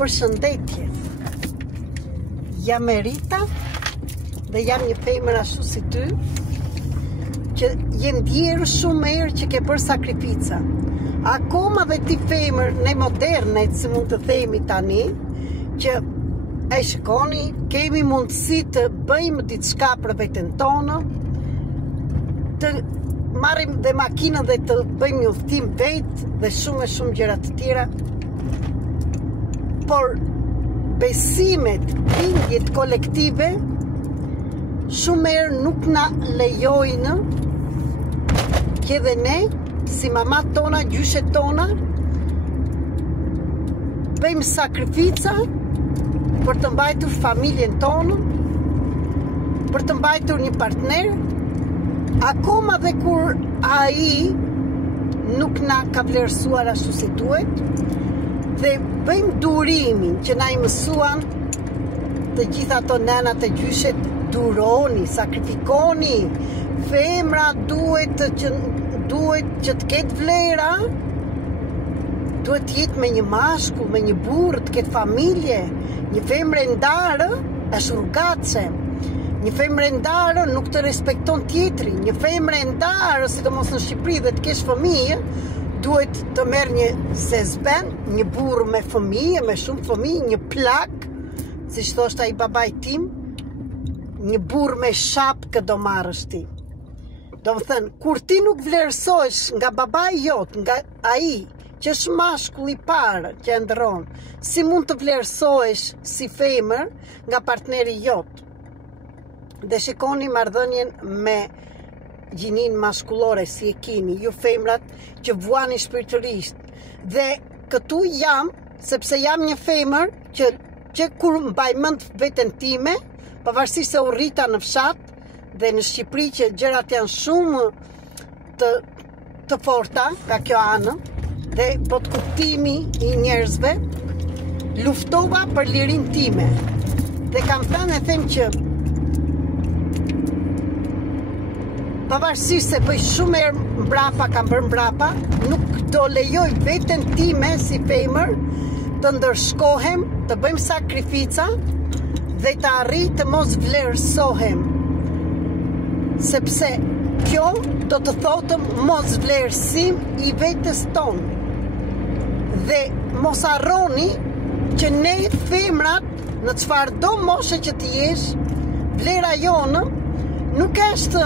Përshëndetje. Jam Erita dhe jam një femër ashtu si ty, që jem ndjerë shumë herë që ke bërë sakrifica. Akoma dhe ti femër ne moderne, si mund të themi tani, që e shikoni, kemi mundësi të bëjmë diçka për veten tonë, të marrim dhe makinën dhe të bëjmë një udhtim vetë dhe shumë gjëra të tjera. Por besimet, bindjet kolektive shumë herë nuk na lejojnë që dhe ne, si mamat tona, gjyshet tona, bëjmë sakrifica për të mbajtur familjen tonë, për të mbajtur një partner, akoma dhe kur ai nuk na ka vlerësuar ashtu si duhet, dhe bëjmë durimin që na I mësuan të gjitha ato nëna të gjyshet, duroni, sakrifikoni, femra duhet që të ketë vlera, duhet të jetë me një mashkull, me një burrë, të ketë familje. Një femër e ndarë është rrugatse. Një femër e ndarë nuk të respekton tjetrin. Një femër e ndarë, sidomos në Shqipëri dhe të kesh fëmijë, duhet të merë një zezben, një burrë me fëmijë, me shumë fëmijë, një plak, si që thoshtë ai babaj tim, një burrë me shapë këtë do marrësh ti. Do më thënë, kur ti nuk vlerësohesh nga babaj jot, nga ai, që është mashkull I parë që e ndërron, si mund të vlerësohesh si femër nga partneri jot. Dhe shikoni marrëdhënien me gjinin maskullore si e kini, ju femrat që vuani shpirtërisht. Dhe këtu jam, sepse jam një femër që kur mbaj mend veten time, pavarësisht se u rrita në fshat dhe në Shqipëri që gjërat janë shumë të forta nga kjo anë, dhe bot kuptimi I njerëzve, luftova për lirin time. Dhe kam thënë e them që pavarësisht se bëj shumë herë mbrapa, kam bërë mbrapa, nuk do lejoj veten time si femër të ndërshkohem, të bëjmë sakrifica dhe të arri të mos vlerësohem. Sepse kjo do të thotë mos vlerësim I vetes tonë. Dhe mos harroni që ne femrat në çfarë do moshe që të jesh, vlera jonë nuk është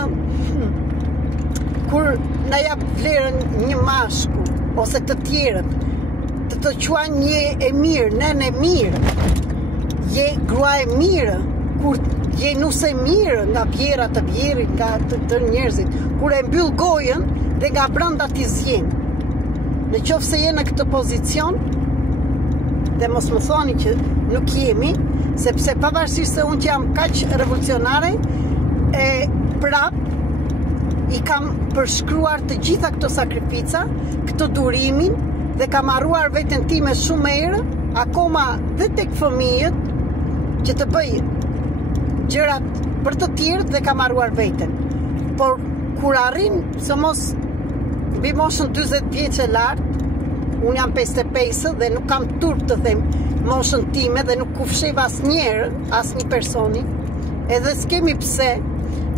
kur na jap vlerën një mashkull ose të tjerët, të quajnë një e mirë, nënë e mirë, je grua e mirë, kur je nuse mirë nga vjera të vjerit, nga të njerëzit, kur e mbyll gojën dhe nga brenda ti zjen. Në qoftë se je në këtë pozicion, dhe mos më thoni që nuk jemi, sepse pavarësisht se unë që jam kaq revolucionare, e prap I kam përshkruar të gjitha këto sakrifica, këto durimin, dhe kam harruar veten time shumë herë, akoma dhe tek fëmijët, që të bëj gjërat për të tjerët dhe kam harruar veten. Por kur arrin, se mos mbi moshën 40 vjeç e lartë, unë jam 55 dhe nuk kam turp të them moshën time dhe nuk kufshev asnjëherë, asnjë personi, edhe s'kemi pse,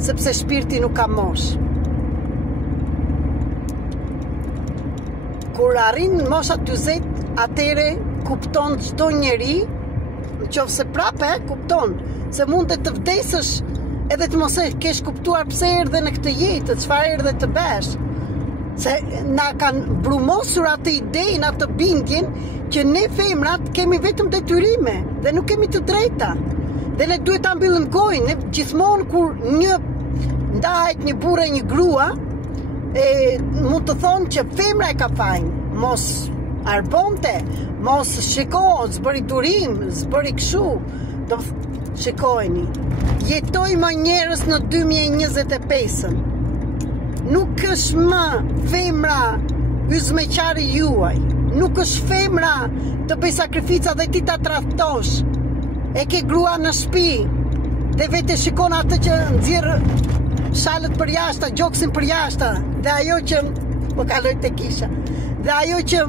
sepse shpirti nuk ka moshë. Kur arrin mosha 40, atëre kupton çdo njeri, nëse prapë kupton se mund të vdesësh edhe të mos e kesh kuptuar pse erdhe në këtë jetë, çfarë erdhe të bësh. Se na kanë brumosur atë idenë, atë bindjen që ne femrat kemi vetëm detyrime dhe nuk kemi të drejta. Dhe ne duhet ta mbyllim gojën, ne gjithmonë kur ndahet një burrë e një grua, mund të thonë që femra e ka fajin, mos arbonte, mos shiko, s'bëri durim, s'bëri kështu. Do shikojeni, jetojmë njerëz në 2025. Nuk është më femra yzmeqari juaj, nuk është femra të bëj sakrifica dhe ti ta tradhtosh. E ke grua në shtëpi dhe vete shikon atë që nxjerr shalët për jashta, gjoksin për jashta, dhe ajo që më kaloj te kisha, dhe ajo që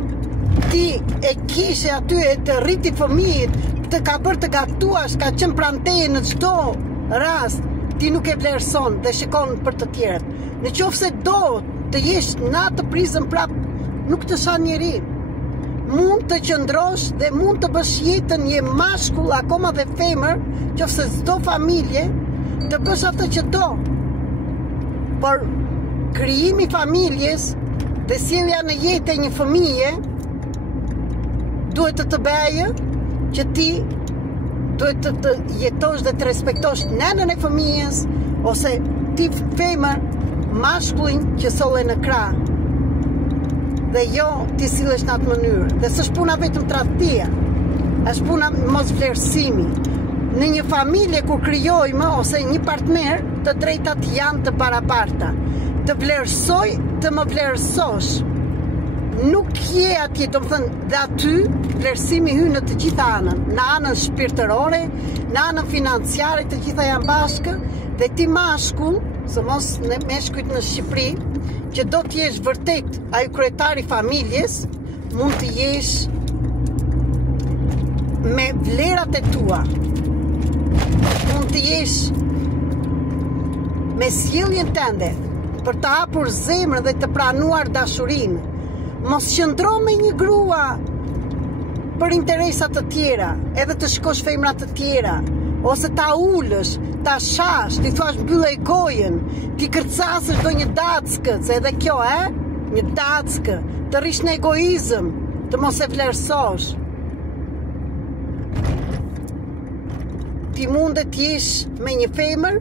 ti e kishe aty e të rriti fëmijët, të ka bërë të gatuash, ka qenë pranë teje në çdo rast, ti nuk e vlerëson dhe shikon për të tjerët. Në qoftë se do të jesh në atë prizën prap, nuk të shan njeri. Mund të qëndrosh dhe mund të bësh jetën je mashkull akoma dhe femër, qoftë se çdo familje të bësh atë që do. Por krijimi i familjes dhe sjellja në jetë e një fëmije duhet të bëjë që ti duhet të jetosh dhe të respektosh nënën e fëmijës ose ti femër mashkullin që solle në krah. Dhe jo ti sillesh në atë mënyrë. Dhe s'është puna vetëm tradhtia, është puna mos vlerësimi. Në një familje kur krijojmë ose një partner, të drejtat janë të barabarta. Të vlerësoj, të më vlerësosh. Nuk je atje, do të thënë, dhe aty vlerësimi hyn në të gjitha anën, në anën shpirtërore, në anën financiare, të gjitha janë bashkë, dhe ti mashkull, së mos në meshkujt në Shqipëri, që do të jesh vërtet ai kryetari familjes, mund të jesh me vlerat e tua. Mund të jesh me sjelljen tënde për të hapur zemrën dhe të pranuar dashurinë. Mos qëndro me një grua për interesat të tjera, edhe të shikosh femra të tjera, ose ta ulësh, ta shash, ti thuash mbyllë gojën, ti kërcasësh do një dackë, se edhe kjo, një dackë, të rish në egoizëm, të mos e vlerësosh. Ti mundet jesh me një femër,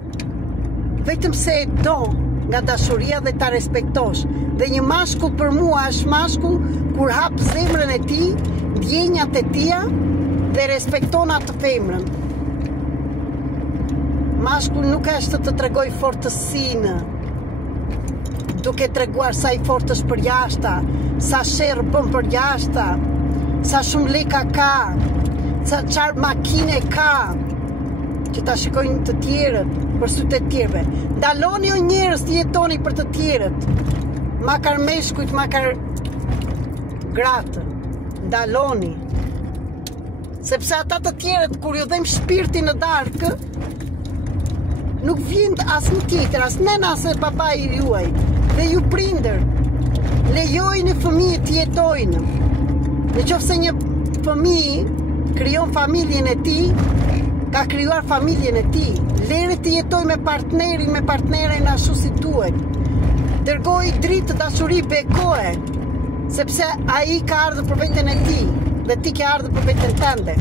vetëm se e do, nga dashuria dhe ta respektosh. Dhe një mashkull për mua është mashkull kur hap zemrën e tij, ndjenjat e tia dhe respekton atë femrën. Mashkull nuk është të tregoj fortësinë, duke treguar sa i fort është për jashta, sa sherr bën për jashta, sa shumë leka ka, sa çfarë makine ka, që ta shikojnë të tjerët për sytë të tjerëve. Ndaloni o njerëz të jetoni për të tjerët. Makar meshkujt, makar gratë. Ndaloni. Sepse ata të tjerët kur ju dhem shpirtin në darkë, nuk vjen as një tjetër, as nëna as papai juaj. Dhe ju prindër, lejojnë fëmijët të jetojnë. Nëse një fëmijë krijon familjen e tij, ka krijuar familjen e tij. Lere të jetoj me partnerin, me partneren ashtu si duhet. Dërgoj dritë të dashuri bekoje, sepse ai ka ardhur për veten e tij dhe ti ke ardhur për veten tënde.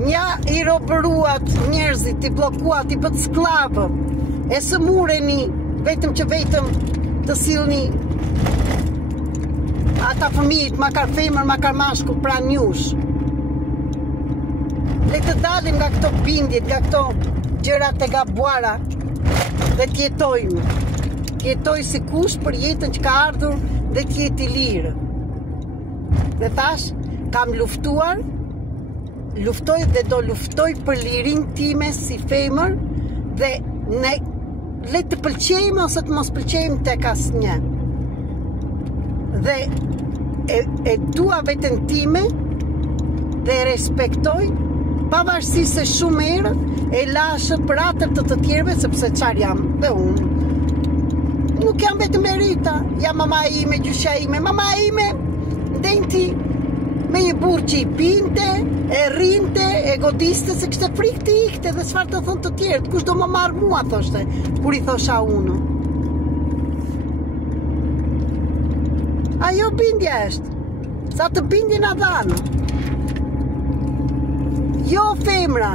Nja i robëruat njerëzit, i bllokuat, i bët sklavë, e së mureni vetëm që vetëm të sillni ata fëmijët, makar femër, makar mashkull pranë jush. Le të dalim nga këto bindjet, nga këto gjërat e gabuara dhe të jetojmë. Jetoj si kush për jetën që ka ardhur dhe të jetë i lirë. Dhe thash, kam luftuar, luftoj dhe do luftoj për lirin time si femër dhe ne le të pëlqejmë ose të mos pëlqejmë tek asnjë. Dhe e dua veten time dhe e respektoj, pavarësisht se shumë herë e lashë për atër të tjerëve, sepse çfarë jam dhe unë. Nuk jam vetëm Rita, jam mama ime, gjyshja ime, mama ime ndenti me një burr që i pinte, e rrinte, e godiste se kishte frikë të ikte dhe çfarë të thonë të tjerët, kush do më marr mua, thoshte, kur i thosha unë. Ajo bindja është, sa të bindjen a dhanë. Jo femra,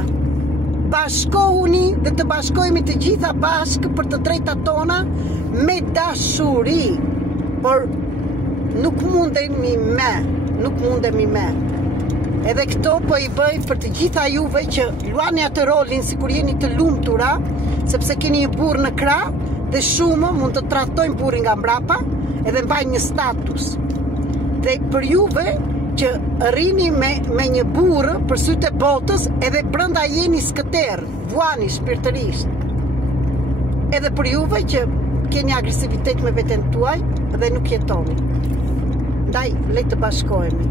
bashkohuni dhe të bashkohemi të gjitha bashkë për të drejtat tona me dashuri, por nuk mundemi me. Edhe këto po i bëj për të gjitha juve që luani atë rolin si kur jeni të lumtura, sepse keni një burr në krah dhe shumë mund të trajtojnë burrin nga mbrapa edhe mbajnë një status. Dhe për juve që rrini me një burrë për sytë e botës edhe brenda jeni skëter, vuani shpirtërisht. Edhe për juve që keni agresivitet me veten tuaj dhe nuk jetoni. Ndaj, le të bashkohemi.